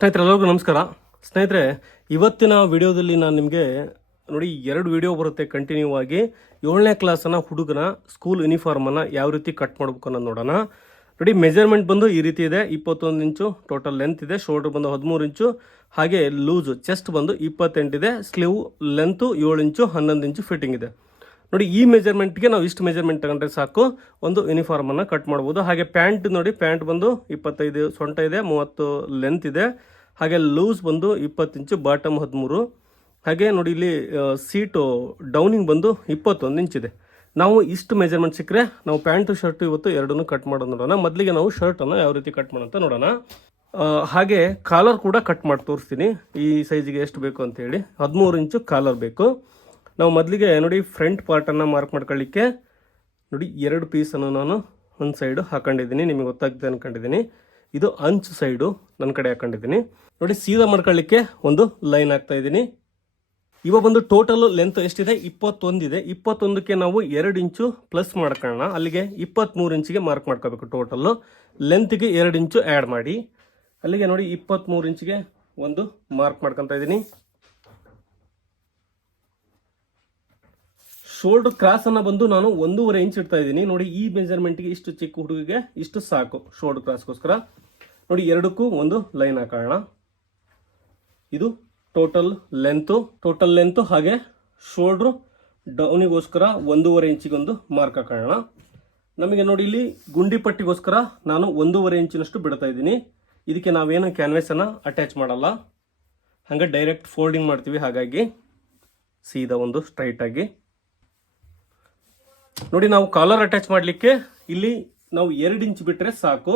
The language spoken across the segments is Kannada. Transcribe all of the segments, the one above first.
ಸ್ನೇಹಿತರೆ ಎಲ್ಲರಿಗೂ ನಮಸ್ಕಾರ. ಸ್ನೇಹಿತರೆ, ಇವತ್ತಿನ ವಿಡಿಯೋದಲ್ಲಿ ನಾನು ನಿಮಗೆ ನೋಡಿ 2 ವಿಡಿಯೋ ಬರುತ್ತೆ ಕಂಟಿನ್ಯೂ ಆಗಿ. 7ನೇ ಕ್ಲಾಸನ ಹುಡುಗನ ಸ್ಕೂಲ್ ಯೂನಿಫಾರ್ಮನ್ನು ಯಾವ ರೀತಿ ಕಟ್ ಮಾಡಬೇಕು ಅನ್ನೋದು ನೋಡೋಣ. ನೋಡಿ, ಮೆಜರ್ಮೆಂಟ್ ಬಂದು ಈ ರೀತಿ ಇದೆ. 21 ಇಂಚು ಟೋಟಲ್ ಲೆಂತ್ ಇದೆ. ಶೋಲ್ಡರ್ ಬಂದು 13 ಇಂಚು, ಹಾಗೆ ಲೂಸು ಚೆಸ್ಟ್ ಬಂದು 28 ಇದೆ. ಸ್ಲೀವ್ ಲೆಂತು 7 ಇಂಚು 11 ಇಂಚು ಫಿಟ್ಟಿಂಗ್ ಇದೆ. ನೋಡಿ, ಈ ಮೆಜರ್ಮೆಂಟ್ಗೆ ನಾವು ಇಷ್ಟು ಮೆಜರ್ಮೆಂಟ್ ತಗೊಂಡ್ರೆ ಸಾಕು, ಒಂದು ಯೂನಿಫಾರ್ಮನ್ನು ಕಟ್ ಮಾಡ್ಬೋದು. ಹಾಗೆ ಪ್ಯಾಂಟ್ ನೋಡಿ, ಪ್ಯಾಂಟ್ ಬಂದು 25 ಸೊಂಟ ಇದೆ, 30 ಲೆಂತ್ ಇದೆ. ಹಾಗೆ ಲೂಸ್ ಬಂದು 20 ಇಂಚು, ಬಾಟಮ್ 13. ಹಾಗೆ ನೋಡಿ, ಇಲ್ಲಿ ಸೀಟು ಡೌನಿಂಗ್ ಬಂದು 21 ಇಂಚಿದೆ. ನಾವು ಇಷ್ಟು ಮೆಜರ್ಮೆಂಟ್ ಸಿಕ್ಕರೆ ನಾವು ಪ್ಯಾಂಟು ಶರ್ಟು ಇವತ್ತು ಎರಡನ್ನೂ ಕಟ್ ಮಾಡೋದು ನೋಡೋಣ. ಮೊದಲಿಗೆ ನಾವು ಶರ್ಟನ್ನು ಯಾವ ರೀತಿ ಕಟ್ ಮಾಡೋಂತ ನೋಡೋಣ. ಹಾಗೆ ಕಾಲರ್ ಕೂಡ ಕಟ್ ಮಾಡಿ ತೋರಿಸ್ತೀನಿ, ಈ ಸೈಜಿಗೆ ಎಷ್ಟು ಬೇಕು ಅಂತೇಳಿ. 13 ಇಂಚು ಕಾಲರ್ ಬೇಕು. ನಾವು ಮೊದಲಿಗೆ ನೋಡಿ ಫ್ರಂಟ್ ಪಾರ್ಟನ್ನು ಮಾರ್ಕ್ ಮಾಡ್ಕೊಳ್ಳಿಕ್ಕೆ ನೋಡಿ 2 ಪೀಸನ್ನು ನಾನು ಒಂದು ಸೈಡು ಹಾಕೊಂಡಿದ್ದೀನಿ. ನಿಮಗೆ ಗೊತ್ತಾಗ್ತದೆ ಅಂದ್ಕೊಂಡಿದ್ದೀನಿ. ಇದು ಅಂಚು ಸೈಡು ನನ್ನ ಕಡೆ ಹಾಕೊಂಡಿದ್ದೀನಿ. ನೋಡಿ, ಸೀದಾ ಮಾಡ್ಕೊಳ್ಳಿಕ್ಕೆ ಒಂದು ಲೈನ್ ಹಾಕ್ತಾ ಇದ್ದೀನಿ. ಇವಾಗ ಬಂದು ಟೋಟಲ್ ಲೆಂತ್ ಎಷ್ಟಿದೆ? 21 ಇದೆ. 21ಕ್ಕೆ ನಾವು 2 ಇಂಚು ಪ್ಲಸ್ ಮಾಡ್ಕೊಳ್ಳೋಣ. ಅಲ್ಲಿಗೆ 23 ಇಂಚಿಗೆ ಮಾರ್ಕ್ ಮಾಡ್ಕೋಬೇಕು. ಟೋಟಲ್ಲು ಲೆಂತ್ಗೆ 2 ಇಂಚು ಆ್ಯಡ್ ಮಾಡಿ, ಅಲ್ಲಿಗೆ ನೋಡಿ 23 ಇಂಚಿಗೆ ಒಂದು ಮಾರ್ಕ್ ಮಾಡ್ಕೊತಾ ಇದ್ದೀನಿ. ಶೋಲ್ಡರ್ ಕ್ರಾಸನ್ನು ಬಂದು ನಾನು 1.5 ಇಂಚ್ ಇಡ್ತಾ ಇದ್ದೀನಿ. ನೋಡಿ, ಈ ಮೆಜರ್ಮೆಂಟ್ಗೆ ಇಷ್ಟು ಚಿಕ್ಕ ಹುಡುಗಿಗೆ ಇಷ್ಟು ಸಾಕು ಶೋಲ್ಡರ್ ಕ್ರಾಸ್ಗೋಸ್ಕರ. ನೋಡಿ, ಎರಡಕ್ಕೂ ಒಂದು ಲೈನ್ ಹಾಕೋಣ. ಇದು ಟೋಟಲ್ ಲೆಂತು. ಹಾಗೆ ಶೋಲ್ಡ್ರು ಡೌನಿಗೋಸ್ಕರ 1.5 ಇಂಚಿಗೆ ಒಂದು ಮಾರ್ಕ್ ಹಾಕೋಣ. ನಮಗೆ ನೋಡಿ, ಇಲ್ಲಿ ಗುಂಡಿ ಪಟ್ಟಿಗೋಸ್ಕರ ನಾನು 1.5 ಇಂಚಿನಷ್ಟು ಬಿಡ್ತಾ ಇದ್ದೀನಿ. ಇದಕ್ಕೆ ನಾವೇನು ಕ್ಯಾನ್ವಾಸನ್ನು ಅಟ್ಯಾಚ್ ಮಾಡಲ್ಲ, ಹಾಗೆ ಡೈರೆಕ್ಟ್ ಫೋಲ್ಡಿಂಗ್ ಮಾಡ್ತೀವಿ. ಹಾಗಾಗಿ ಸೀದಾ ಒಂದು ಸ್ಟ್ರೈಟ್ ಆಗಿ ನೋಡಿ, ನಾವು ಕಾಲರ್ ಅಟ್ಯಾಚ್ ಮಾಡಲಿಕ್ಕೆ ಇಲ್ಲಿ ನಾವು 2 ಇಂಚ್ ಬಿಟ್ಟರೆ ಸಾಕು.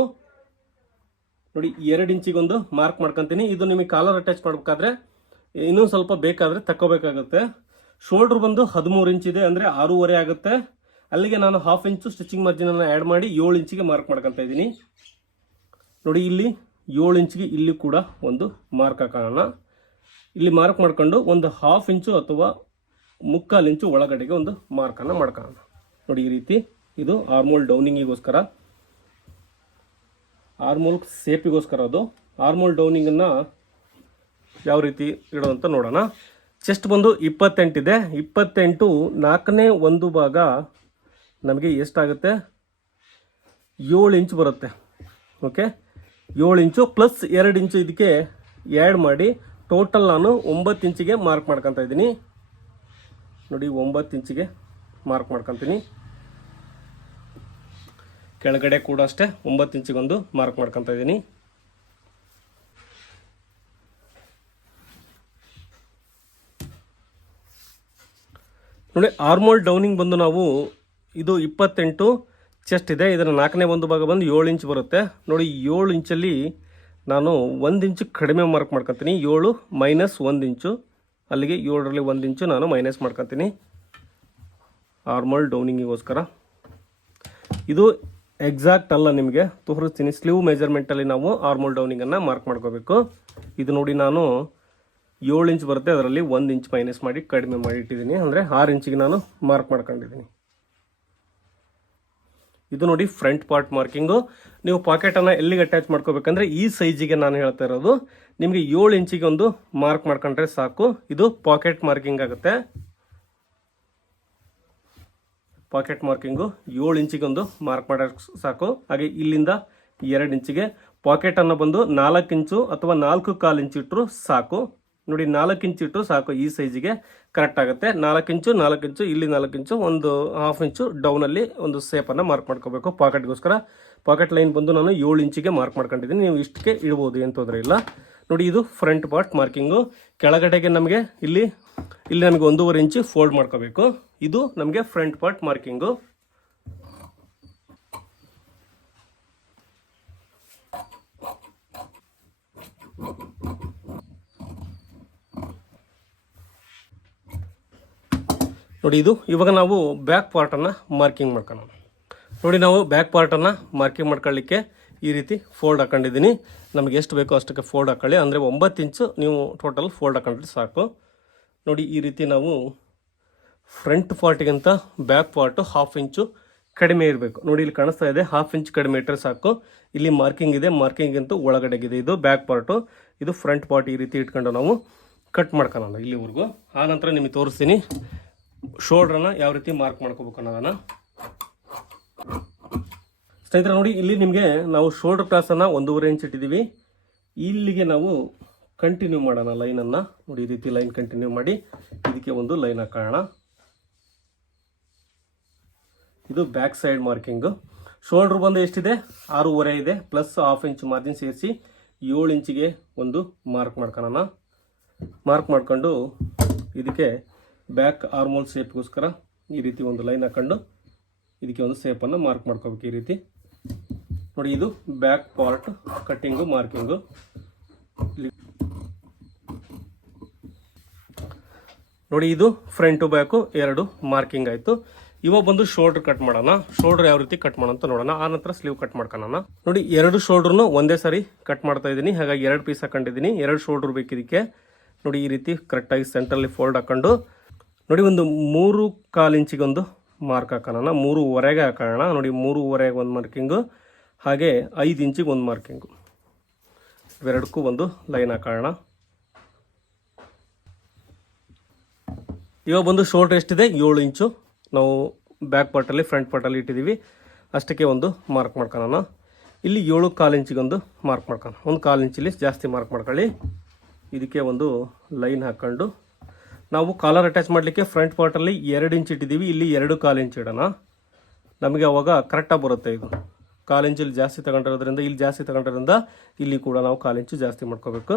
ನೋಡಿ, 2 ಇಂಚಿಗೆ ಒಂದು ಮಾರ್ಕ್ ಮಾಡ್ಕೊತೀನಿ. ಇದು ನಿಮಗೆ ಕಾಲರ್ ಅಟ್ಯಾಚ್ ಮಾಡಬೇಕಾದ್ರೆ ಇನ್ನೊಂದು ಸ್ವಲ್ಪ ಬೇಕಾದರೆ ತಗೋಬೇಕಾಗುತ್ತೆ. ಶೋಲ್ಡರ್ ಬಂದು 13 ಇಂಚ್ ಇದೆ, ಅಂದರೆ 6.5 ಆಗುತ್ತೆ. ಅಲ್ಲಿಗೆ ನಾನು 1/2 ಇಂಚು ಸ್ಟಿಚಿಂಗ್ ಮಾರ್ಜಿನನ್ನು ಆ್ಯಡ್ ಮಾಡಿ 7 ಇಂಚಿಗೆ ಮಾರ್ಕ್ ಮಾಡ್ಕೊತಾ ಇದ್ದೀನಿ. ನೋಡಿ, ಇಲ್ಲಿ 7 ಇಂಚಿಗೆ ಇಲ್ಲಿ ಕೂಡ ಒಂದು ಮಾರ್ಕ್ ಹಾಕೋಣ. ಇಲ್ಲಿ ಮಾರ್ಕ್ ಮಾಡ್ಕೊಂಡು ಒಂದು 1/2 ಇಂಚು ಅಥವಾ 3/4 ಇಂಚು ಒಳಗಡೆಗೆ ಒಂದು ಮಾರ್ಕನ್ನು ಮಾಡ್ಕೊಳ್ಳೋಣ. ನೋಡಿ, ಈ ರೀತಿ. ಇದು ಆರ್ಮೋಲ್ ಡೌನಿಂಗಿಗೋಸ್ಕರ, ಆರ್ಮೋಲ್ ಸೇಪಿಗೋಸ್ಕರ. ಅದು ಆರ್ಮೋಲ್ ಡೌನಿಂಗನ್ನು ಯಾವ ರೀತಿ ಇಡೋದಂತ ನೋಡೋಣ. ಚೆಸ್ಟ್ ಬಂದು 28 ಇದೆ. 28 4ನೇ ಒಂದು ಭಾಗ ನಮಗೆ ಎಷ್ಟಾಗುತ್ತೆ? 7 ಇಂಚು ಬರುತ್ತೆ. ಓಕೆ, 7 ಇಂಚು ಪ್ಲಸ್ 2 ಇಂಚು ಇದಕ್ಕೆ ಆ್ಯಡ್ ಮಾಡಿ ಟೋಟಲ್ ನಾನು 9 ಇಂಚಿಗೆ ಮಾರ್ಕ್ ಮಾಡ್ಕೊತಾ ಇದ್ದೀನಿ. ನೋಡಿ, 9 ಇಂಚಿಗೆ ಮಾರ್ಕ್ ಮಾಡ್ಕೊತೀನಿ. ಕೆಳಗಡೆ ಕೂಡ ಅಷ್ಟೇ 9 ಇಂಚಿಗೊಂದು ಮಾರ್ಕ್ ಮಾಡ್ಕೊತಾ ಇದ್ದೀನಿ. ನೋಡಿ, ಆರ್ಮೋಲ್ ಡೌನಿಂಗ್ ಬಂದು ನಾವು ಇದು 28 ಚೆಸ್ಟ್ ಇದೆ. ಇದರ 4ನೇ ಒಂದು ಭಾಗ ಬಂದು 7 ಇಂಚ್ ಬರುತ್ತೆ. ನೋಡಿ, 7 ಇಂಚಲ್ಲಿ ನಾನು 1 ಇಂಚು ಕಡಿಮೆ ಮಾರ್ಕ್ ಮಾಡ್ಕೊತೀನಿ. 7 ಮೈನಸ್ 1 ಇಂಚು, ಅಲ್ಲಿಗೆ 7ರಲ್ಲಿ 1 ಇಂಚು ನಾನು ಮೈನಸ್ ಮಾಡ್ಕೊತೀನಿ ಆರ್ಮೋಲ್ ಡೌನಿಂಗಿಗೋಸ್ಕರ. ಇದು ಎಕ್ಸಾಕ್ಟ್ ಅಲ್ಲ, ನಿಮಗೆ ತೋರಿಸ್ತೀನಿ. ಸ್ಲೀವ್ ಮೆಜರ್ಮೆಂಟಲ್ಲಿ ನಾವು ಆರ್ಮೋಲ್ ಡೌನಿಂಗನ್ನು ಮಾರ್ಕ್ ಮಾಡ್ಕೋಬೇಕು. ಇದು ನೋಡಿ, ನಾನು 7 ಇಂಚ್ ಬರುತ್ತೆ, ಅದರಲ್ಲಿ 1 ಇಂಚ್ ಮೈನಸ್ ಮಾಡಿ ಕಡಿಮೆ ಮಾಡಿ ಇಟ್ಟಿದ್ದೀನಿ. ಅಂದರೆ 6 ಇಂಚಿಗೆ ನಾನು ಮಾರ್ಕ್ ಮಾಡ್ಕೊಂಡಿದ್ದೀನಿ. ಇದು ನೋಡಿ ಫ್ರಂಟ್ ಪಾರ್ಟ್ ಮಾರ್ಕಿಂಗು. ನೀವು ಪಾಕೆಟನ್ನು ಎಲ್ಲಿಗೆ ಅಟ್ಯಾಚ್ ಮಾಡ್ಕೋಬೇಕಂದ್ರೆ ಈ ಸೈಜಿಗೆ ನಾನು ಹೇಳ್ತಾ ಇರೋದು. ನಿಮಗೆ 7 ಇಂಚಿಗೆ ಒಂದು ಮಾರ್ಕ್ ಮಾಡ್ಕೊಂಡ್ರೆ ಸಾಕು. ಇದು ಪಾಕೆಟ್ ಮಾರ್ಕಿಂಗ್ ಆಗುತ್ತೆ. ಪಾಕೆಟ್ ಮಾರ್ಕಿಂಗು 7 ಇಂಚಿಗೆ ಒಂದು ಮಾರ್ಕ್ ಮಾಡೋಕ್ಕೆ ಸಾಕು. ಹಾಗೆ ಇಲ್ಲಿಂದ 2 ಇಂಚಿಗೆ ಪಾಕೆಟನ್ನು ಬಂದು 4 ಇಂಚು ಅಥವಾ 4.25 ಇಂಚು ಇಟ್ಟರು ಸಾಕು. ನೋಡಿ, 4 ಇಂಚು ಇಟ್ಟರು ಸಾಕು. ಈ ಸೈಜಿಗೆ ಕರೆಕ್ಟ್ ಆಗುತ್ತೆ. 4 ಇಂಚು, ಇಲ್ಲಿ 4 ಇಂಚು, ಒಂದು 1/2 ಇಂಚು ಡೌನಲ್ಲಿ ಒಂದು ಸೇಪನ್ನು ಮಾರ್ಕ್ ಮಾಡ್ಕೋಬೇಕು ಪಾಕೆಟ್ಗೋಸ್ಕರ. ಪಾಕೆಟ್ ಲೈನ್ ಬಂದು ನಾನು 7 ಇಂಚಿಗೆ ಮಾರ್ಕ್ ಮಾಡ್ಕೊಂಡಿದ್ದೀನಿ. ನೀವು ಇಷ್ಟಕ್ಕೆ ಇಡ್ಬೋದು, ಏನು ತೊಂದರೆ ಇಲ್ಲ. ನೋಡಿ, ಇದು ಫ್ರಂಟ್ ಪಾರ್ಟ್ ಮಾರ್ಕಿಂಗು. ಕೆಳಗಡೆಗೆ ನಮಗೆ ಇಲ್ಲಿ ನಮಗೆ 1.5 ಇಂಚು ಫೋಲ್ಡ್ ಮಾಡ್ಕೋಬೇಕು. ಇದು ನಮಗೆ ಫ್ರಂಟ್ ಪಾರ್ಟ್ ಮಾರ್ಕಿಂಗು. ನೋಡಿ, ಇದು ಇವಾಗ ನಾವು ಬ್ಯಾಕ್ ಪಾರ್ಟನ್ನು ಮಾರ್ಕಿಂಗ್ ಮಾಡ್ಕೊಳ್ಳೋಣ. ನೋಡಿ, ನಾವು ಬ್ಯಾಕ್ ಪಾರ್ಟನ್ನು ಮಾರ್ಕಿಂಗ್ ಮಾಡ್ಕೊಳ್ಳಿಕ್ಕೆ ಈ ರೀತಿ ಫೋಲ್ಡ್ ಹಾಕೊಂಡಿದ್ದೀನಿ. ನಮಗೆ ಎಷ್ಟು ಬೇಕೋ ಅಷ್ಟಕ್ಕೆ ಫೋಲ್ಡ್ ಹಾಕೊಳ್ಳಿ. ಅಂದರೆ 9 ಇಂಚು ನೀವು ಟೋಟಲ್ ಫೋಲ್ಡ್ ಹಾಕೊಂಡ್ರೆ ಸಾಕು. ನೋಡಿ, ಈ ರೀತಿ ನಾವು ಫ್ರಂಟ್ ಪಾರ್ಟಿಗಿಂತ ಬ್ಯಾಕ್ ಪಾರ್ಟು 1/2 ಇಂಚು ಕಡಿಮೆ ಇರಬೇಕು. ನೋಡಿ, ಇಲ್ಲಿ ಕಾಣಿಸ್ತಾ ಇದೆ, 1/2 ಇಂಚ್ ಕಡಿಮೆ ಇಟ್ಟರೆ ಸಾಕು. ಇಲ್ಲಿ ಮಾರ್ಕಿಂಗ್ ಇದೆ, ಮಾರ್ಕಿಂಗ್ ಅಂತೂ ಒಳಗಡೆಗಿದೆ. ಇದು ಬ್ಯಾಕ್ ಪಾರ್ಟು. ಇದು ಫ್ರಂಟ್ ಪಾರ್ಟ್ ಈ ರೀತಿ ಇಟ್ಕೊಂಡು ನಾವು ಕಟ್ ಮಾಡ್ಕೊಳ್ಳೋಣ ಇಲ್ಲಿವರೆಗೂ. ಆನಂತರ ನಿಮಗೆ ತೋರಿಸ್ತೀನಿ ಶೋಲ್ಡ್ರನ್ನ ಯಾವ ರೀತಿ ಮಾರ್ಕ್ ಮಾಡ್ಕೋಬೇಕು ಅನ್ನೋದನ್ನು. ಸ್ನೇಹಿತರೆ ನೋಡಿ, ಇಲ್ಲಿ ನಿಮಗೆ ನಾವು ಶೋಲ್ಡರ್ ಕ್ರಾಸನ್ನು 1.5 ಇಂಚ್ ಇಟ್ಟಿದ್ದೀವಿ. ಇಲ್ಲಿಗೆ ನಾವು ಕಂಟಿನ್ಯೂ ಮಾಡೋಣ ಲೈನನ್ನು. ನೋಡಿ ಈ ರೀತಿ ಲೈನ್ ಕಂಟಿನ್ಯೂ ಮಾಡಿ ಇದಕ್ಕೆ ಒಂದು ಲೈನ್ ಹಾಕೋಣ. ಇದು ಬ್ಯಾಕ್ ಸೈಡ್ ಮಾರ್ಕಿಂಗು. ಶೋಲ್ಡ್ರ್ ಬಂದು ಎಷ್ಟಿದೆ 6.5 ಇದೆ, ಪ್ಲಸ್ 1/2 ಇಂಚ್ ಮಾರ್ಜಿನ್ ಸೇರಿಸಿ 7 ಇಂಚಿಗೆ ಒಂದು ಮಾರ್ಕ್ ಮಾಡ್ಕೊಳ್ಳೋಣ. ಮಾರ್ಕ್ ಮಾಡ್ಕೊಂಡು ಇದಕ್ಕೆ ಬ್ಯಾಕ್ ಆರ್ಮೋಲ್ ಶೇಪ್ಗೋಸ್ಕರ ಈ ರೀತಿ ಒಂದು ಲೈನ್ ಹಾಕೊಂಡು ಇದಕ್ಕೆ ಒಂದು ಶೇಪನ್ನು ಮಾರ್ಕ್ ಮಾಡ್ಕೋಬೇಕು. ಈ ರೀತಿ ನೋಡಿ, ಇದು ಬ್ಯಾಕ್ ಪಾರ್ಟ್ ಕಟ್ಟಿಂಗು ಮಾರ್ಕಿಂಗು. ನೋಡಿ ಇದು ಫ್ರಂಟು ಬ್ಯಾಕು 2 ಮಾರ್ಕಿಂಗ್ ಆಯಿತು. ಇವಾಗ ಬಂದು ಶೋಲ್ಡರ್ ಕಟ್ ಮಾಡೋಣ. ಶೋಲ್ಡರ್ ಯಾವ ರೀತಿ ಕಟ್ ಮಾಡೋಣ ಅಂತ ನೋಡೋಣ. ಆ ನಂತರ ಸ್ಲೀವ್ ಕಟ್ ಮಾಡ್ಕೊಳ್ಳೋಣ. ನೋಡಿ 2 ಶೋಲ್ಡ್ರನ್ನು ಒಂದೇ ಸಾರಿ ಕಟ್ ಮಾಡ್ತಾ ಇದ್ದೀನಿ. ಹಾಗಾಗಿ 2 ಪೀಸ್ ಹಾಕೊಂಡಿದ್ದೀನಿ. 2 ಶೋಲ್ಡರ್ ಬೇಕಿದ್ದಕ್ಕೆ. ನೋಡಿ ಈ ರೀತಿ ಕರೆಕ್ಟಾಗಿ ಸೆಂಟ್ರಲ್ಲಿ ಫೋಲ್ಡ್ ಹಾಕೊಂಡು ನೋಡಿ ಒಂದು 3/4 ಇಂಚಿಗೆ ಮಾರ್ಕ್ ಹಾಕೋಣ. 3.5ಗೆ ಹಾಕೋಣ. ನೋಡಿ 3.5ಗೆ ಒಂದು ಮಾರ್ಕಿಂಗು, ಹಾಗೆ 5 ಇಂಚಿಗೆ ಒಂದು ಮಾರ್ಕಿಂಗು. ಇವೆರಡಕ್ಕೂ ಒಂದು ಲೈನ್ ಹಾಕೋಣ. ಇವಾಗ ಬಂದು ಶೋಲ್ಡರ್ ಎಷ್ಟಿದೆ 7 ಇಂಚು ನಾವು ಬ್ಯಾಕ್ ಪಾರ್ಟಲ್ಲಿ ಫ್ರಂಟ್ ಪಾರ್ಟಲ್ಲಿ ಇಟ್ಟಿದ್ದೀವಿ. ಅಷ್ಟಕ್ಕೆ ಒಂದು ಮಾರ್ಕ್ ಮಾಡ್ಕೊಳ್ಳೋಣ. ಇಲ್ಲಿ 7.25 ಇಂಚಿಗೆ ಒಂದು ಮಾರ್ಕ್ ಮಾಡ್ಕೊಳ್ಳೋಣ. 1/4 ಇಂಚಲ್ಲಿ ಜಾಸ್ತಿ ಮಾರ್ಕ್ ಮಾಡ್ಕೊಳ್ಳಿ. ಇದಕ್ಕೆ ಒಂದು ಲೈನ್ ಹಾಕ್ಕೊಂಡು ನಾವು ಕಾಲರ್ ಅಟ್ಯಾಚ್ ಮಾಡಲಿಕ್ಕೆ ಫ್ರಂಟ್ ಪಾರ್ಟಲ್ಲಿ 2 ಇಂಚ್ ಇಟ್ಟಿದ್ದೀವಿ. ಇಲ್ಲಿ 2.25 ಇಂಚ್ ಇಡೋಣ. ನಮಗೆ ಅವಾಗ ಕರೆಕ್ಟಾಗಿ ಬರುತ್ತೆ. ಇದು 1/4 ಇಂಚಲ್ಲಿ ಜಾಸ್ತಿ ತಗೊಂಡಿರೋದ್ರಿಂದ, ಇಲ್ಲಿ ಜಾಸ್ತಿ ತಗೊಂಡಿರೋದ್ರಿಂದ ಇಲ್ಲಿ ಕೂಡ ನಾವು 1/4 ಇಂಚು ಜಾಸ್ತಿ ಮಾಡ್ಕೋಬೇಕು.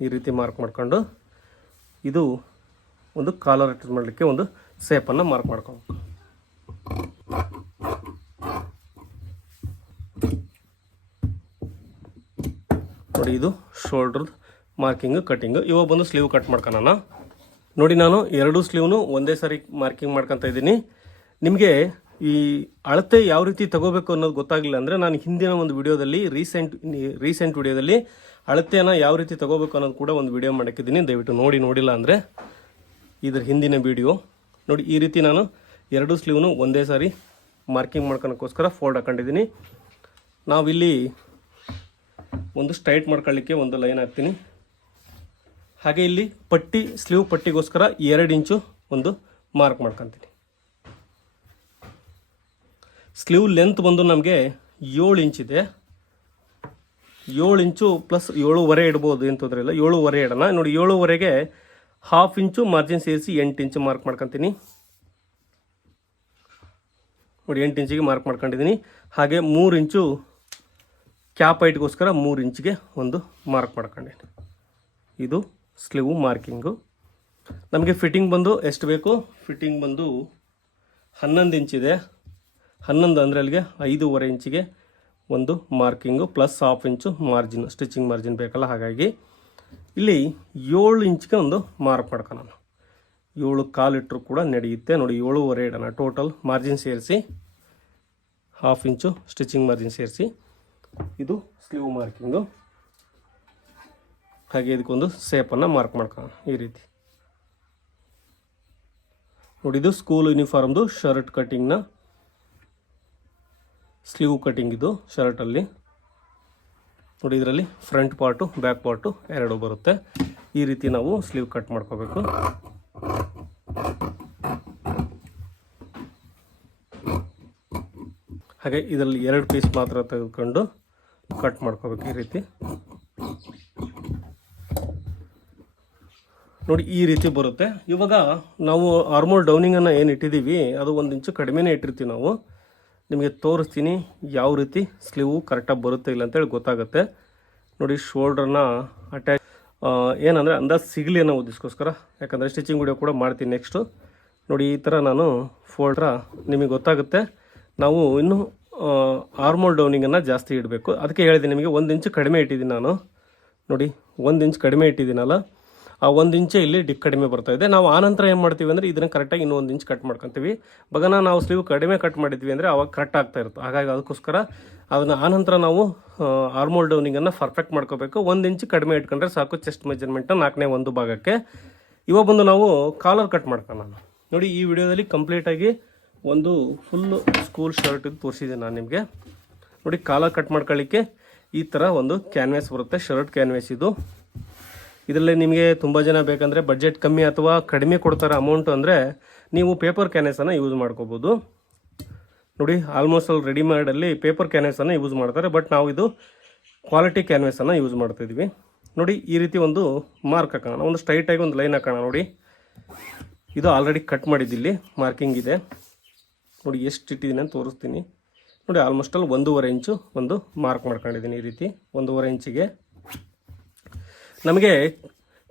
ಈ ರೀತಿ ಮಾರ್ಕ್ ಮಾಡ್ಕೊಂಡು ಇದು ಒಂದು ಕಾಲರ್ ಅಟ್ಯಾಚ್ ಮಾಡಲಿಕ್ಕೆ ಒಂದು ಶೇಪನ್ನು ಮಾರ್ಕ್ ಮಾಡ್ಕೋಬೇಕು. ನೋಡಿ ಇದು ಶೋಲ್ಡರ್ ಮಾರ್ಕಿಂಗ್ ಕಟ್ಟಿಂಗ್. ಇವಾಗ ಬಂದು ಸ್ಲೀವ್ ಕಟ್ ಮಾಡ್ಕೊಳ್ಳೋಣ. ನೋಡಿ ನಾನು 2 ಸ್ಲೀವ್ನು ಒಂದೇ ಸಾರಿ ಮಾರ್ಕಿಂಗ್ ಮಾಡ್ಕೊತಾ ಇದ್ದೀನಿ. ನಿಮಗೆ ಈ ಅಳತೆ ಯಾವ ರೀತಿ ತಗೋಬೇಕು ಅನ್ನೋದು ಗೊತ್ತಾಗಲಿಲ್ಲ ಅಂದರೆ ನಾನು ಹಿಂದಿನ ಒಂದು ವಿಡಿಯೋದಲ್ಲಿ ರೀಸೆಂಟ್ ವಿಡಿಯೋದಲ್ಲಿ ಅಳತೆಯನ್ನು ಯಾವ ರೀತಿ ತಗೋಬೇಕು ಅನ್ನೋದು ಕೂಡ ಒಂದು ವಿಡಿಯೋ ಮಾಡಿದ್ದೀನಿ. ದಯವಿಟ್ಟು ನೋಡಿಲ್ಲ ಅಂದರೆ ಇದ್ರ ಹಿಂದಿನ ವಿಡಿಯೋ ನೋಡಿ. ಈ ರೀತಿ ನಾನು 2 ಸ್ಲೀವ್ನು ಒಂದೇ ಸಾರಿ ಮಾರ್ಕಿಂಗ್ ಮಾಡ್ಕೊಳಕ್ಕೋಸ್ಕರ ಫೋಲ್ಡ್ ಹಾಕೊಂಡಿದ್ದೀನಿ. ನಾವಿಲ್ಲಿ ಒಂದು ಸ್ಟ್ರೈಟ್ ಮಾಡ್ಕೊಳ್ಳಿಕ್ಕೆ ಒಂದು ಲೈನ್ ಹಾಕ್ತೀನಿ. ಹಾಗೆ ಇಲ್ಲಿ ಪಟ್ಟಿ ಸ್ಲೀವ್ ಪಟ್ಟಿಗೋಸ್ಕರ 2 ಇಂಚು ಒಂದು ಮಾರ್ಕ್ ಮಾಡ್ಕೊತೀನಿ. ಸ್ಲೀವ್ ಲೆಂತ್ ಬಂದು ನಮಗೆ 7 ಇಂಚಿದೆ. 7 ಇಂಚು ಪ್ಲಸ್ 7.5 ಇಡ್ಬೋದು, ಏನು ತೊಂದರೆ ಇಲ್ಲ. 7.5 ಇಡೋಣ. ನೋಡಿ 7.5ಗೆ 1/2 ಇಂಚು ಮಾರ್ಜಿನ್ ಸೇರಿಸಿ 8 ಇಂಚು ಮಾರ್ಕ್ ಮಾಡ್ಕೊತೀನಿ. ನೋಡಿ 8 ಇಂಚಿಗೆ ಮಾರ್ಕ್ ಮಾಡ್ಕೊಂಡಿದ್ದೀನಿ. ಹಾಗೆ 3 ಇಂಚು ಕ್ಯಾಪ್ ಹೈಟ್ಗೋಸ್ಕರ 3 ಇಂಚಿಗೆ ಒಂದು ಮಾರ್ಕ್ ಮಾಡ್ಕೊಂಡಿದ್ದೀನಿ. ಇದು ಸ್ಲೀವ್ ಮಾರ್ಕಿಂಗು. ನಮಗೆ ಫಿಟ್ಟಿಂಗ್ ಬಂದು ಎಷ್ಟು ಬೇಕು? ಫಿಟ್ಟಿಂಗ್ ಬಂದು 11 ಇಂಚಿದೆ. 11 ಅಂದರೆ ಅಲ್ಲಿಗೆ 5.5 ಇಂಚಿಗೆ ಒಂದು ಮಾರ್ಕಿಂಗು ಪ್ಲಸ್ 1/2 ಇಂಚು ಮಾರ್ಜಿನ್, ಸ್ಟಿಚಿಂಗ್ ಮಾರ್ಜಿನ್ ಬೇಕಲ್ಲ, ಹಾಗಾಗಿ ಇಲ್ಲಿ 7 ಇಂಚ್ಗೆ ಒಂದು ಮಾರ್ಕ್ ಮಾಡ್ಕೊಳ್ಳೋಣ. 7.25 ಇಟ್ಟರು ಕೂಡ ನಡೆಯುತ್ತೆ. ನೋಡಿ 7.5 ಇಡೋಣ. ಟೋಟಲ್ ಮಾರ್ಜಿನ್ ಸೇರಿಸಿ 1/2 ಇಂಚು ಸ್ಟಿಚಿಂಗ್ ಮಾರ್ಜಿನ್ ಸೇರಿಸಿ ಇದು ಸ್ಲೀವ್ ಮಾರ್ಕಿಂಗು. ಹಾಗೆ ಇದಕ್ಕೊಂದು ಶೇಪನ್ನು ಮಾರ್ಕ್ ಮಾಡ್ಕೊಳ್ಳೋಣ ಈ ರೀತಿ. ನೋಡಿ ಇದು ಸ್ಕೂಲ್ ಯೂನಿಫಾರ್ಮ್ದು ಶರ್ಟ್ ಕಟ್ಟಿಂಗ್ನ ಸ್ಲೀವ್ ಕಟ್ಟಿಂಗ್. ಇದು ಶರ್ಟಲ್ಲಿ ನೋಡಿ ಇದರಲ್ಲಿ ಫ್ರಂಟ್ ಪಾರ್ಟು ಬ್ಯಾಕ್ ಪಾರ್ಟು 2 ಬರುತ್ತೆ. ಈ ರೀತಿ ನಾವು ಸ್ಲೀವ್ ಕಟ್ ಮಾಡ್ಕೋಬೇಕು. ಹಾಗೆ ಇದರಲ್ಲಿ 2 ಪೀಸ್ ಮಾತ್ರ ತೆಗೆದುಕೊಂಡು ಕಟ್ ಮಾಡ್ಕೋಬೇಕು ಈ ರೀತಿ. ನೋಡಿ ಈ ರೀತಿ ಬರುತ್ತೆ. ಇವಾಗ ನಾವು ಆರ್ಮೋಲ್ ಡೌನಿಂಗನ್ನು ಏನು ಇಟ್ಟಿದ್ದೀವಿ ಅದು 1 ಇಂಚು ಕಡಿಮೆನೇ ಇಟ್ಟಿರ್ತೀವಿ ನಾವು. ನಿಮಗೆ ತೋರಿಸ್ತೀನಿ ಯಾವ ರೀತಿ ಸ್ಲೀವು ಕರೆಕ್ಟಾಗಿ ಬರುತ್ತೆ ಇಲ್ಲ ಅಂತೇಳಿ ಗೊತ್ತಾಗುತ್ತೆ. ನೋಡಿ ಶೋಲ್ಡ್ರನ್ನ ಅಟ್ಯಾಚ್ ಏನಂದರೆ ಅಂದಾಜು ಸಿಗಲಿ ಅನ್ನೋ ಉದ್ದೇಶಕ್ಕೋಸ್ಕರ, ಯಾಕಂದರೆ ಸ್ಟಿಚಿಂಗ್ ವಿಡಿಯೋ ಕೂಡ ಮಾಡ್ತೀನಿ ನೆಕ್ಸ್ಟು. ನೋಡಿ ಈ ಥರ ನಾನು ಫೋಲ್ಡ್ರ ನಿಮಗೆ ಗೊತ್ತಾಗುತ್ತೆ. ನಾವು ಇನ್ನೂ ಆರ್ಮೋಲ್ ಡೌನಿಂಗನ್ನು ಜಾಸ್ತಿ ಇಡಬೇಕು. ಅದಕ್ಕೆ ಹೇಳಿದ್ದೀನಿ ನಿಮಗೆ 1 ಇಂಚು ಕಡಿಮೆ ಇಟ್ಟಿದ್ದೀನಿ ನಾನು. ನೋಡಿ 1 ಇಂಚ್ ಕಡಿಮೆ ಇಟ್ಟಿದ್ದೀನಲ್ಲ, ಆ 1 ಇಂಚೇ ಇಲ್ಲಿ ಕಡಿಮೆ ಬರ್ತಾ ಇದೆ. ನಾವು ಆನಂತರ ಏನು ಮಾಡ್ತೀವಿ ಅಂದರೆ ಇದನ್ನು ಕರೆಕ್ಟಾಗಿ ಇನ್ನೂ 1 ಇಂಚ್ ಕಟ್ ಮಾಡ್ಕೊತೀವಿ. ಬಗನ ನಾವು ಸ್ಲೀವ್ ಕಡಿಮೆ ಕಟ್ ಮಾಡಿದ್ವಿ ಅಂದರೆ ಅವಾಗ ಕರೆಕ್ಟ್ ಆಗ್ತಾ ಇರುತ್ತೆ. ಹಾಗಾಗಿ ಅದಕ್ಕೋಸ್ಕರ ಅದನ್ನು ಆನಂತರ ನಾವು ಆರ್ಮೋಲ್ ಡೌನಿಂಗನ್ನು ಪರ್ಫೆಕ್ಟ್ ಮಾಡ್ಕೋಬೇಕು. 1 ಇಂಚ್ ಕಡಿಮೆ ಇಟ್ಕೊಂಡ್ರೆ ಸಾಕು ಚೆಸ್ಟ್ ಮೆಜರ್ಮೆಂಟ್ 4ನೇ ಒಂದು ಭಾಗಕ್ಕೆ. ಇವಾಗ ಬಂದು ನಾವು ಕಾಲರ್ ಕಟ್ ಮಾಡ್ಕೊಳ್ಳೋಣ. ನೋಡಿ ಈ ವಿಡಿಯೋದಲ್ಲಿ ಕಂಪ್ಲೀಟಾಗಿ ಒಂದು ಫುಲ್ಲು ಸ್ಕೂಲ್ ಶರ್ಟ್ ಇದು ತೋರಿಸಿದ್ದೀನಿ ನಾನು ನಿಮಗೆ. ನೋಡಿ ಕಾಲರ್ ಕಟ್ ಮಾಡ್ಕೊಳ್ಳಿಕ್ಕೆ ಈ ಥರ ಒಂದು ಕ್ಯಾನ್ವಾಸ್ ಬರುತ್ತೆ, ಶರ್ಟ್ ಕ್ಯಾನ್ವಾಸ್ ಇದು. ಇದರಲ್ಲಿ ನಿಮಗೆ ತುಂಬ ಜನ ಬೇಕಂದರೆ ಬಡ್ಜೆಟ್ ಕಮ್ಮಿ ಅಥವಾ ಕಡಿಮೆ ಕೊಡ್ತಾರೆ ಅಮೌಂಟು ಅಂದರೆ ನೀವು ಪೇಪರ್ ಕ್ಯಾನ್ವಾಸನ್ನು ಯೂಸ್ ಮಾಡ್ಕೋಬೋದು. ನೋಡಿ ಆಲ್ಮೋಸ್ಟ್ ಅಲ್ಲಿ ರೆಡಿಮೇಡಲ್ಲಿ ಪೇಪರ್ ಕ್ಯಾನ್ವಾಸನ್ನು ಯೂಸ್ ಮಾಡ್ತಾರೆ, ಬಟ್ ನಾವು ಇದು ಕ್ವಾಲಿಟಿ ಕ್ಯಾನ್ವಾಸನ್ನು ಯೂಸ್ ಮಾಡ್ತಾಯಿದ್ವಿ. ನೋಡಿ ಈ ರೀತಿ ಒಂದು ಮಾರ್ಕ್ ಹಾಕೋಣ, ಒಂದು ಸ್ಟ್ರೈಟಾಗಿ ಒಂದು ಲೈನ್ ಹಾಕೋಣ. ನೋಡಿ ಇದು ಆಲ್ರೆಡಿ ಕಟ್ ಮಾಡಿದ್ದಿಲ್ಲಿ ಮಾರ್ಕಿಂಗ್ ಇದೆ. ನೋಡಿ ಎಷ್ಟು ಇಟ್ಟಿದ್ದೀನಿ ಅಂತ ತೋರಿಸ್ತೀನಿ. ನೋಡಿ ಆಲ್ಮೋಸ್ಟ್ ಅಲ್ಲಿ 1.5 ಇಂಚು ಒಂದು ಮಾರ್ಕ್ ಮಾಡ್ಕೊಂಡಿದ್ದೀನಿ. ಈ ರೀತಿ 1.5 ಇಂಚಿಗೆ ನಮಗೆ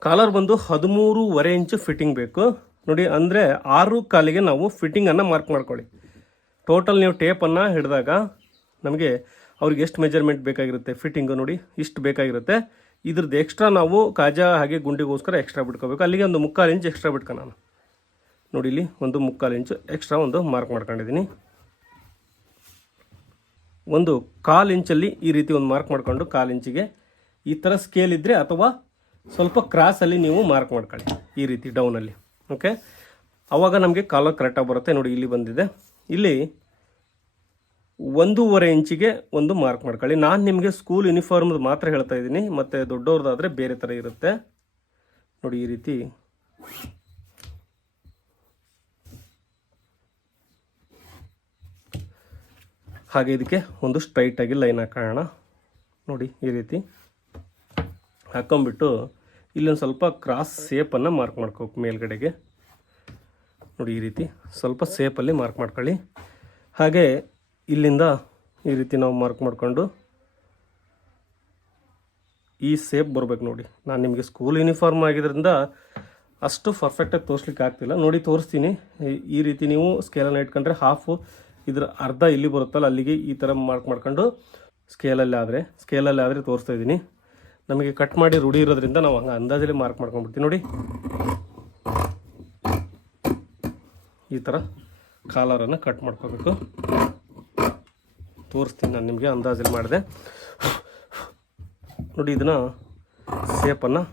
ಕಾಲರ್ ಬಂದು 13.5 ಇಂಚು ಫಿಟ್ಟಿಂಗ್ ಬೇಕು. ನೋಡಿ ಅಂದರೆ 6 ಕಾಲಿಗೆ ನಾವು ಫಿಟ್ಟಿಂಗನ್ನು ಮಾರ್ಕ್ ಮಾಡ್ಕೊಳ್ಳಿ. ಟೋಟಲ್ ನೀವು ಟೇಪನ್ನು ಹಿಡಿದಾಗ ನಮಗೆ ಅವ್ರಿಗೆ ಎಷ್ಟು ಮೆಜರ್ಮೆಂಟ್ ಬೇಕಾಗಿರುತ್ತೆ ಫಿಟ್ಟಿಂಗು ನೋಡಿ ಇಷ್ಟು ಬೇಕಾಗಿರುತ್ತೆ. ಇದ್ರದ್ದು ಎಕ್ಸ್ಟ್ರಾ ನಾವು ಕಾಜಾ ಹಾಗೆ ಗುಂಡಿಗೋಸ್ಕರ ಎಕ್ಸ್ಟ್ರಾ ಬಿಟ್ಕೋಬೇಕು. ಅಲ್ಲಿಗೆ ಒಂದು 3/4 ಇಂಚ್ ಎಕ್ಸ್ಟ್ರಾ ಬಿಟ್ಕೊ ನಾನು. ನೋಡಿ ಇಲ್ಲಿ ಒಂದು 3/4 ಇಂಚು ಎಕ್ಸ್ಟ್ರಾ ಒಂದು ಮಾರ್ಕ್ ಮಾಡ್ಕೊಂಡಿದ್ದೀನಿ. ಒಂದು 1/4 ಇಂಚಲ್ಲಿ ಈ ರೀತಿ ಒಂದು ಮಾರ್ಕ್ ಮಾಡ್ಕೊಂಡು 1/4 ಇಂಚಿಗೆ ಈ ಥರ ಸ್ಕೇಲ್ ಇದ್ದರೆ ಅಥವಾ ಸ್ವಲ್ಪ ಕ್ರಾಸಲ್ಲಿ ನೀವು ಮಾರ್ಕ್ ಮಾಡ್ಕೊಳ್ಳಿ ಈ ರೀತಿ ಡೌನಲ್ಲಿ. ಓಕೆ, ಆವಾಗ ನಮಗೆ ಕಾಲರ್ ಕರೆಕ್ಟಾಗಿ ಬರುತ್ತೆ. ನೋಡಿ ಇಲ್ಲಿ ಬಂದಿದೆ. ಇಲ್ಲಿ 1.5 ಇಂಚಿಗೆ ಒಂದು ಮಾರ್ಕ್ ಮಾಡ್ಕೊಳ್ಳಿ. ನಾನು ನಿಮಗೆ ಸ್ಕೂಲ್ ಯೂನಿಫಾರ್ಮ್ದು ಮಾತ್ರ ಹೇಳ್ತಾ ಇದ್ದೀನಿ, ಮತ್ತು ದೊಡ್ಡವ್ರದ್ದಾದರೆ ಬೇರೆ ಥರ ಇರುತ್ತೆ. ನೋಡಿ ಈ ರೀತಿ ಹಾಗೆ ಇದಕ್ಕೆ ಒಂದು ಸ್ಟ್ರೈಟಾಗಿ ಲೈನ್ ಹಾಕೋಣ. ನೋಡಿ ಈ ರೀತಿ ಹಾಕೊಂಡ್ಬಿಟ್ಟು ಇಲ್ಲೊಂದು ಸ್ವಲ್ಪ ಕ್ರಾಸ್ ಸೇಪನ್ನು ಮಾರ್ಕ್ ಮಾಡ್ಕೋಬೇಕು ಮೇಲ್ಗಡೆಗೆ. ನೋಡಿ ಈ ರೀತಿ ಸ್ವಲ್ಪ ಸೇಪಲ್ಲಿ ಮಾರ್ಕ್ ಮಾಡ್ಕೊಳ್ಳಿ. ಹಾಗೆ ಇಲ್ಲಿಂದ ಈ ರೀತಿ ನಾವು ಮಾರ್ಕ್ ಮಾಡಿಕೊಂಡು ಈ ಸೇಪ್ ಬರಬೇಕು. ನೋಡಿ ನಾನು ನಿಮಗೆ ಸ್ಕೂಲ್ ಯೂನಿಫಾರ್ಮ್ ಆಗಿದ್ದರಿಂದ ಅಷ್ಟು ಪರ್ಫೆಕ್ಟಾಗಿ ತೋರಿಸ್ಲಿಕ್ಕೆ ಆಗ್ತಿಲ್ಲ. ನೋಡಿ ತೋರಿಸ್ತೀನಿ. ಈ ರೀತಿ ನೀವು ಸ್ಕೇಲನ್ನು ಇಟ್ಕೊಂಡ್ರೆ ಹಾಫು ಇದ್ರ ಅರ್ಧ ಇಲ್ಲಿ ಬರುತ್ತಲ್ಲ ಅಲ್ಲಿಗೆ ಈ ಥರ ಮಾರ್ಕ್ ಮಾಡ್ಕೊಂಡು ಸ್ಕೇಲಲ್ಲಿ ಆದರೆ ತೋರಿಸ್ತಾ ಇದ್ದೀನಿ. ನಮಗೆ ಕಟ್ ಮಾಡಿ ರೂಢಿ ಇರೋದ್ರಿಂದ ನಾವು ಹಂಗೆ ಅಂದಾಜಲ್ಲಿ ಮಾರ್ಕ್ ಮಾಡ್ಕೊಂಡ್ಬಿಡ್ತೀವಿ. ನೋಡಿ ಈ ಥರ ಕಾಲರನ್ನು ಕಟ್ ಮಾಡ್ಕೋಬೇಕು. ತೋರಿಸ್ತೀನಿ ನಾನು ನಿಮಗೆ ಅಂದಾಜಲ್ಲಿ ಮಾಡಿದೆ. ನೋಡಿ ಇದನ್ನು ಸೇಪನ್ನು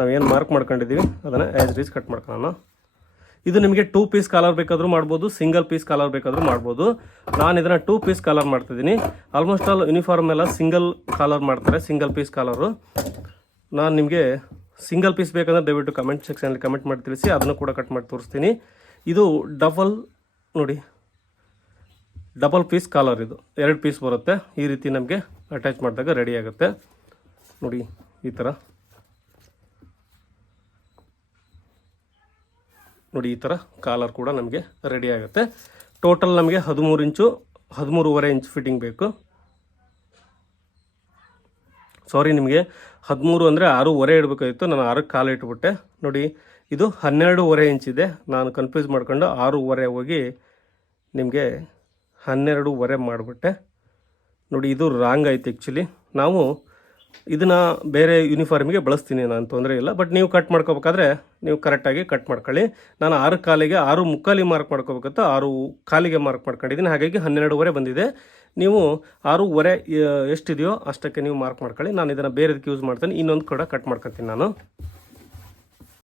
ನಾವೇನು ಮಾರ್ಕ್ ಮಾಡ್ಕೊಂಡಿದ್ದೀವಿ ಅದನ್ನು ಆ್ಯಸ್ ರೀಸ್ ಕಟ್ ಮಾಡ್ಕೊಳ್ಳೋಣ. ಇದು ನಿಮಗೆ 2 ಪೀಸ್ ಕಾಲರ್ ಬೇಕಾದರೂ ಮಾಡ್ಬೋದು, ಸಿಂಗಲ್ ಪೀಸ್ ಕಾಲರ್ ಬೇಕಾದರೂ ಮಾಡ್ಬೋದು. ನಾನು ಇದನ್ನು 2 ಪೀಸ್ ಕಾಲರ್ ಮಾಡ್ತಿದ್ದೀನಿ. ಆಲ್ಮೋಸ್ಟ್ ಆಲ್ ಯೂನಿಫಾರ್ಮ್ ಎಲ್ಲ ಸಿಂಗಲ್ ಕಾಲರ್ ಮಾಡ್ತಾರೆ, ಸಿಂಗಲ್ ಪೀಸ್ ಕಾಲರು. ನಾನು ನಿಮಗೆ ಸಿಂಗಲ್ ಪೀಸ್ ಬೇಕಂದ್ರೆ ದಯವಿಟ್ಟು ಕಮೆಂಟ್ ಸೆಕ್ಷನಲ್ಲಿ ಕಮೆಂಟ್ ಮಾಡಿ ತಿಳಿಸಿ, ಅದನ್ನು ಕೂಡ ಕಟ್ ಮಾಡಿ ತೋರಿಸ್ತೀನಿ. ಇದು ಡಬಲ್ ಪೀಸ್ ಕಾಲರ್, ಇದು 2 ಪೀಸ್ ಬರುತ್ತೆ. ಈ ರೀತಿ ನಮಗೆ ಅಟ್ಯಾಚ್ ಮಾಡಿದಾಗ ರೆಡಿ ಆಗುತ್ತೆ. ನೋಡಿ ಈ ಥರ ನೋಡಿ ಈ ಥರ ಕಾಲರ್ ಕೂಡ ನಮಗೆ ರೆಡಿ ಆಗುತ್ತೆ. ಟೋಟಲ್ ನಮಗೆ 13.5 ಇಂಚ್ ಫಿಟ್ಟಿಂಗ್ ಬೇಕು. ಸಾರಿ, ನಿಮಗೆ 13 ಅಂದರೆ 6.25 ಇಡಬೇಕಾಗಿತ್ತು, ನಾನು 6ಕ್ಕೆ ಕಾಲು ಇಟ್ಬಿಟ್ಟೆ. ನೋಡಿ ಇದು 12.5 ಇಂಚ್ ಇದೆ. ನಾನು ಕನ್ಫ್ಯೂಸ್ ಮಾಡ್ಕೊಂಡು 6.25 ಹೋಗಿ ನಿಮಗೆ 12.25 ಮಾಡಿಬಿಟ್ಟೆ. ನೋಡಿ ಇದು ರಾಂಗ್ ಆಯಿತು. ಆ್ಯಕ್ಚುಲಿ ನಾವು ಇದನ್ನು ಬೇರೆ ಯೂನಿಫಾರ್ಮಿಗೆ ಬಳಸ್ತೀನಿ, ನಾನು ತೊಂದರೆ ಇಲ್ಲ. ಬಟ್ ನೀವು ಕಟ್ ಮಾಡ್ಕೋಬೇಕಾದ್ರೆ ನೀವು ಕರೆಕ್ಟಾಗಿ ಕಟ್ ಮಾಡ್ಕೊಳ್ಳಿ. ನಾನು 6 ಕಾಲಿಗೆ 6.25 ಮಾರ್ಕ್ ಮಾಡ್ಕೋಬೇಕಂತ 6 ಕಾಲಿಗೆ ಮಾರ್ಕ್ ಮಾಡ್ಕೊಂಡಿದ್ದೀನಿ. ಹಾಗಾಗಿ 12.25 ಬಂದಿದೆ. ನೀವು 6.25 ಎಷ್ಟಿದೆಯೋ ಅಷ್ಟಕ್ಕೆ ನೀವು ಮಾರ್ಕ್ ಮಾಡ್ಕೊಳ್ಳಿ. ನಾನು ಇದನ್ನು ಬೇರೆದಕ್ಕೆ ಯೂಸ್ ಮಾಡ್ತೀನಿ. ಇನ್ನೊಂದು ಕೂಡ ಕಟ್ ಮಾಡ್ಕೊತೀನಿ ನಾನು.